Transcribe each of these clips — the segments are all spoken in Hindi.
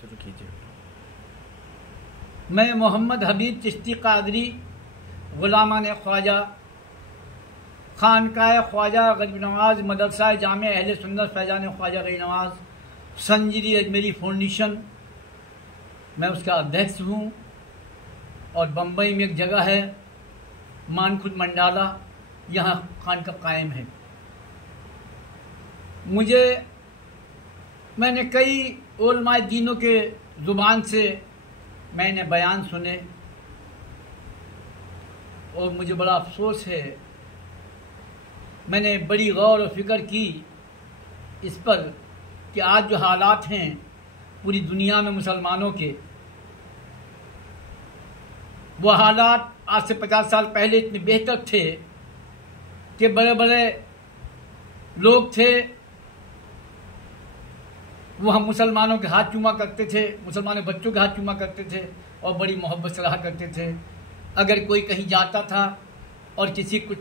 शुरू कीजिए। मैं मोहम्मद हबीब चिश्ती कादरी गुलामान ख्वाजा खानकाए ख्वाजा गरीब नवाज मदरसा जामे अहले सुन्नत फैजान ख्वाजा गरीब नवाज संजीरी अजमेरी फाउंडेशन, मैं उसका अध्यक्ष हूँ। और बम्बई में एक जगह है मानखुद मंडाला, यहाँ खानका कायम है। मैंने कई उलमाए दीनों के ज़ुबान से मैंने बयान सुने और मुझे बड़ा अफसोस है। मैंने बड़ी गौर और फिक्र की इस पर कि आज जो हालात हैं पूरी दुनिया में मुसलमानों के, वो हालात आज से 50 साल पहले इतने बेहतर थे कि बड़े बड़े लोग थे, वो हम मुसलमानों के हाथ चूमा करते थे, मुसलमानों बच्चों के हाथ चूमा करते थे और बड़ी मोहब्बत से रहा करते थे। अगर कोई कहीं जाता था और किसी कुछ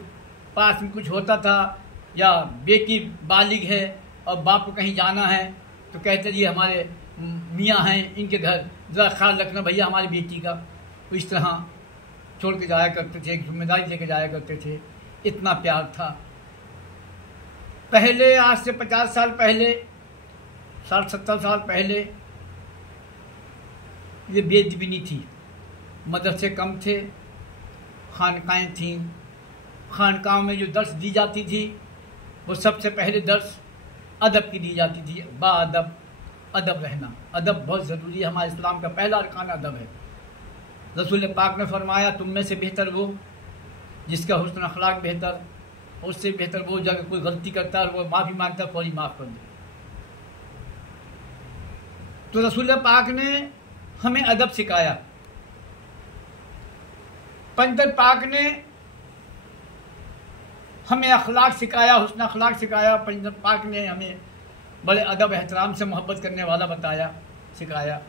पास में कुछ होता था, या बेटी बालिग है और बाप को कहीं जाना है तो कहते जी हमारे मियाँ हैं, इनके घर ज़रा ख्याल रखना भैया हमारी बेटी का। तो इस तरह छोड़ के जाया करते थे, एक जिम्मेदारी लेके जाया करते थे। इतना प्यार था पहले। आज से 50 साल पहले, 60-70 साल पहले ये बेदबीनी थी, मदरसे कम थे, खानकाएँ थीं। खानकाओं में जो दर्स दी जाती थी वो सबसे पहले दर्स अदब की दी जाती थी। बाअदब अदब रहना, अदब बहुत ज़रूरी है। हमारे इस्लाम का पहला अरकान अदब है। रसूल पाक ने फरमाया तुम में से बेहतर वो जिसका हुस्न अखलाक बेहतर, उससे बेहतर वो जगह कोई गलती करता है और वो माफ़ी मांगता है फौरी माफ़ कर दे। तो रसूल पाक ने हमें अदब सिखाया। पैगंबर पाक ने हमें अखलाक सिखाया, हुस्न अखलाक सिखाया। पैगंबर पाक ने हमें बड़े अदब एहतराम से मोहब्बत करने वाला बताया, सिखाया।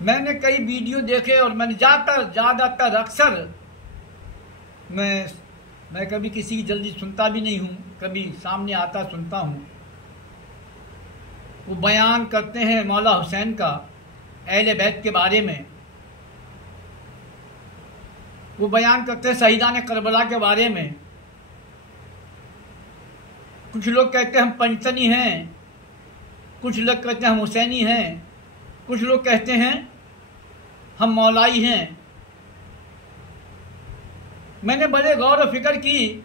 मैंने कई वीडियो देखे और मैंने ज़्यादातर अक्सर मैं कभी किसी की जल्दी सुनता भी नहीं हूँ, कभी सामने आता सुनता हूँ। वो बयान करते हैं मौला हुसैन का, अहले बैत के बारे में। वो बयान करते हैं शहीदान करबला के बारे में। कुछ लोग कहते हैं हम पंचतनी हैं, कुछ लोग कहते हैं हम हुसैनी हैं, कुछ लोग कहते हैं हम मौलाई हैं। मैंने बड़े गौर और फिक्र की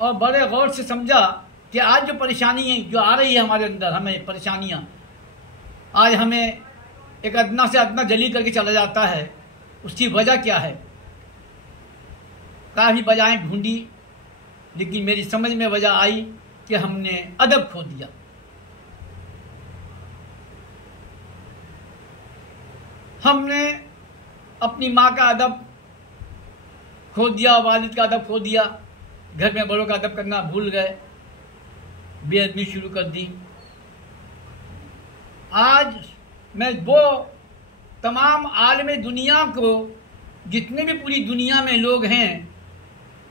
और बड़े गौर से समझा कि आज जो परेशानी है जो आ रही है हमारे अंदर, हमें परेशानियाँ, आज हमें एक अदना से अदना जलील करके चला जाता है, उसकी वजह क्या है? काफ़ी वजहें ढूंढी, लेकिन मेरी समझ में वजह आई कि हमने अदब खो दिया। हमने अपनी माँ का अदब खो दिया, वालिद का अदब खो दिया, घर में बड़ों का अदब करना भूल गए, बेअदबी शुरू कर दी। आज मैं वो तमाम आलम दुनिया को, जितने भी पूरी दुनिया में लोग हैं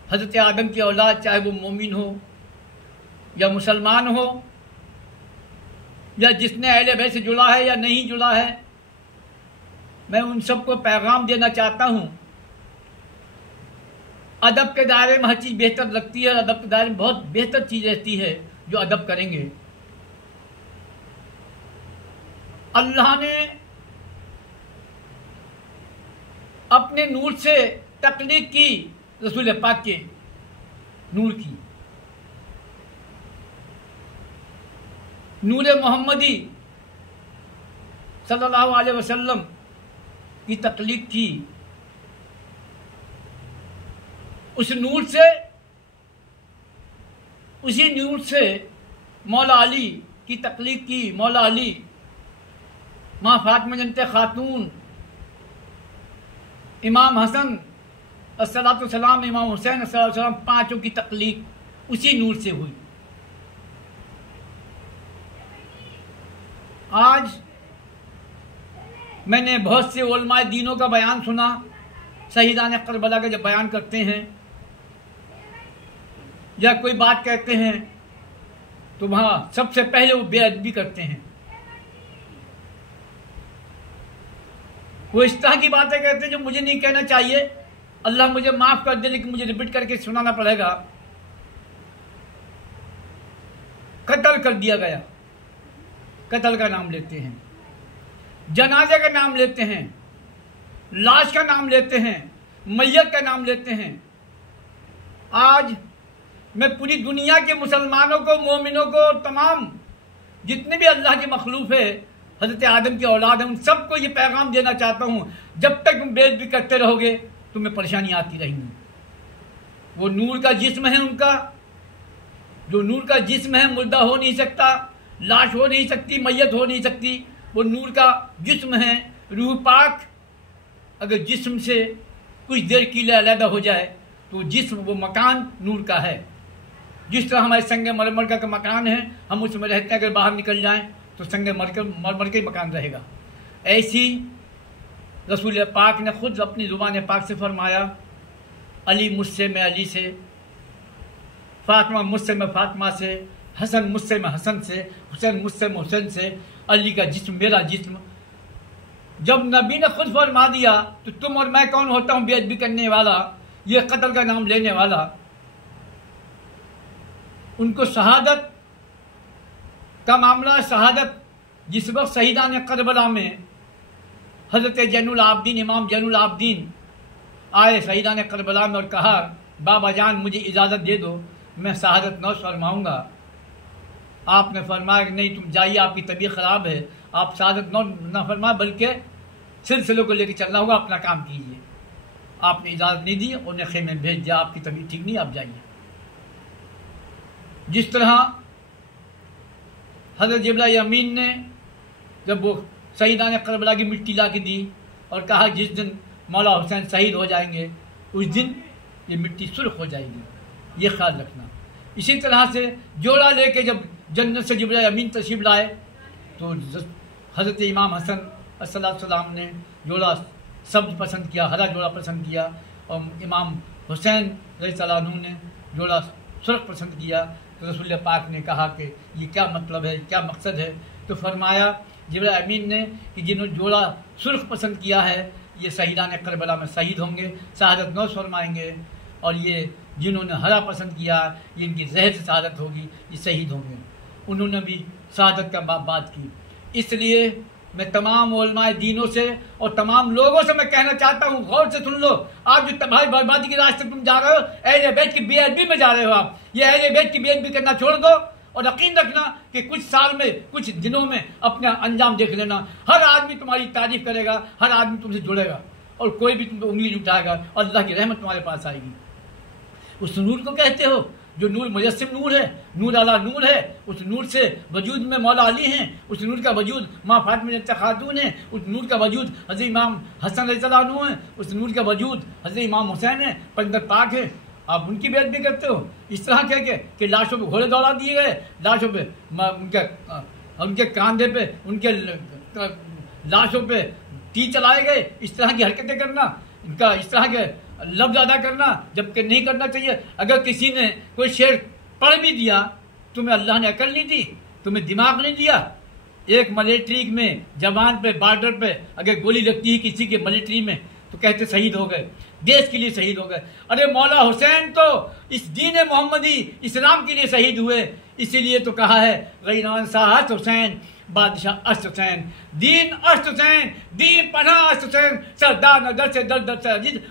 हज़रत आदम की औलाद, चाहे वो मोमिन हो या मुसलमान हो या जिसने अहले बैत से जुड़ा है या नहीं जुड़ा है, मैं उन सबको पैगाम देना चाहता हूँ। अदब के दायरे में हर चीज़ बेहतर लगती है। अदब के दायरे में बहुत बेहतर चीज़ रहती है जो अदब करेंगे। अल्लाह ने अपने नूर से तख्लीक की, रसूल पाक के नूर की, नूर मोहम्मदी सल्लल्लाहु अलैहि वसल्लम की तख्लीक की। उस नूर से, उसी नूर से मौला अली की तख्लीक की। मौला अली, माँ फातिमा जन्नत खातून, इमाम हसन अस्सलाम, इमाम हुसैन अस्सलाम, पाँचों की तख्लीक उसी नूर से हुई। आज मैंने बहुत से उलमाए दीनों का बयान सुना, शहीदान करबला का जब बयान करते हैं या कोई बात कहते हैं तो वहां सबसे पहले वो बेअदबी करते हैं, वो इस तरह की बातें कहते हैं जो मुझे नहीं कहना चाहिए। अल्लाह मुझे माफ कर दे, लेकिन मुझे रिपीट करके सुनाना पड़ेगा। कत्ल कर दिया गया, कत्ल का नाम लेते हैं, जनाजे का नाम लेते हैं, लाश का नाम लेते हैं, मैयत का नाम लेते हैं। आज मैं पूरी दुनिया के मुसलमानों को, मोमिनों को, तमाम जितने भी अल्लाह के मखलूक है, हजरत आदम की औलाद है, उन सबको ये पैगाम देना चाहता हूं, जब तक तुम बेइज्जती करते रहोगे तुम्हें परेशानी आती रहेंगी। वो नूर का जिस्म है उनका, जो नूर का जिस्म है, मुर्दा हो नहीं सकता, लाश हो नहीं सकती, मैयत हो नहीं सकती, वो नूर का जिस्म है। रूह पाक अगर जिस्म से कुछ देर के लिए अलहदा हो जाए तो जिस्म, वो मकान नूर का है। जिस तरह हमारे संग मरमर का मकान है, हम उसमें रहते हैं, अगर बाहर निकल जाएं तो संग मरमर का ही मकान रहेगा। ऐसी रसूल पाक ने खुद अपनी ज़ुबान पाक से फरमाया, अली मुझसे मैं अली से, फातिमा मुझसे मैं फातिमा से, हसन मुझसे मैं हसन से, हुसैन मुझसे मैं हुसैन से, अली का जिस्म मेरा जिस्म। जब नबी ने खुद फरमा दिया तो तुम और मैं कौन होता हूं बेअदबी करने वाला, ये कत्ल का नाम लेने वाला। उनको शहादत का मामला, शहादत जिस वक्त शहीदान करबला में हजरत जैनुल आबदीन, इमाम जैनुल आबदीन आए शहीदान करबला में और कहा, बाबा जान मुझे इजाज़त दे दो, मैं शहादत नौश फरमाऊँगा। आपने फरमाया कि नहीं, तुम जाइए, आपकी तबीयत ख़राब है, आप शहादत न फरमाए बल्कि सिलसिलों को लेकर चलना होगा, अपना काम कीजिए। आपने इजाज़त नहीं दी, उन्हें खेमे में भेज दिया, आपकी तबीयत ठीक नहीं, आप जाइए। जिस तरह हज़रत जिब्राइल अमीन ने जब वो शहीदान करबला की मिट्टी ला के दी और कहा जिस दिन मौला हुसैन शहीद हो जाएंगे उस दिन ये मिट्टी सुर्ख हो जाएगी, ये ख्याल रखना। इसी तरह से जोड़ा लेके जब जन्नत से जिब्राइल अमीन तशरीफ लाए तो हज़रत इमाम हसन अस्सलाम ने जोड़ा सब्ज़ पसंद किया, हरा जोड़ा पसंद किया, और इमाम हुसैन रज़ियल्लाहु अन्हु ने जोड़ा सुर्ख पसंद किया। तो रसूल पाक ने कहा कि ये क्या मतलब है, क्या मकसद है? तो फरमाया जिब्राइल अमीन ने कि जिन्होंने जोड़ा सुर्ख पसंद किया है ये शहीदान करबला में शहीद होंगे, शहादत नौश फरमाएंगे, और ये जिन्होंने हरा पसंद किया ये इनकी जहर से शहादत होगी, ये शहीद होंगे। उन्होंने भी शहादत का बात की। इसलिए मैं तमाम उलमाए दीनों से और तमाम लोगों से मैं कहना चाहता हूँ, गौर से सुन लो। आप जो तबाही बर्बादी के रास्ते तुम जा रहे हो, अहले बैत की बेअदबी में जा रहे हो। आप ये अहले बैत की बेअदबी करना छोड़ दो और यकीन रखना कि कुछ साल में, कुछ दिनों में अपना अंजाम देख लेना। हर आदमी तुम्हारी तारीफ करेगा, हर आदमी तुमसे जुड़ेगा और कोई भी तुम पे उंगली नहीं उठाएगा और अल्लाह की रहमत तुम्हारे पास आएगी। उस नूर को कहते हो जो नूर मुजस्सिम नूर है, नूर अला नूर है। उस नूर से वजूद में मौला अली हैं, उस नूर का वजूद माँ फातिमा खातून है, उस नूर का वजूद हज़रत इमाम हसन रज़ियल्लाहु अन्हु है, उस नूर का वजूद हज़रत इमाम हुसैन है, पैगंबर पाक है। आप उनकी बेइज्जती करते हो इस तरह कह के कि लाशों पे घोड़े दौड़ा दिए गए, लाशों पे उनके कांधे पे, उनके लाशों पे तीर चलाए गए। इस तरह की हरकतें करना, इनका इस तरह के लफ्ज़ अदा करना जबकि नहीं करना चाहिए। अगर किसी ने कोई शेर पढ़ भी दिया, तुम्हें अल्लाह ने अकल नहीं दी, तुम्हें दिमाग नहीं दिया। एक मिलिट्री में जवान पे, बॉर्डर पे अगर गोली लगती है किसी के मिलिट्री में तो कहते शहीद हो गए, देश के लिए शहीद हो गए। अरे मौला हुसैन तो इस दीन मोहम्मदी इस्लाम के लिए शहीद हुए, इसीलिए तो कहा है गैरान साहत हुसैन बादशाह अस्त हुसैन, दीन अस्त हुसैन, दीन पनाह अस्त हुसैन, सरदार नजर से दर दर से अजीज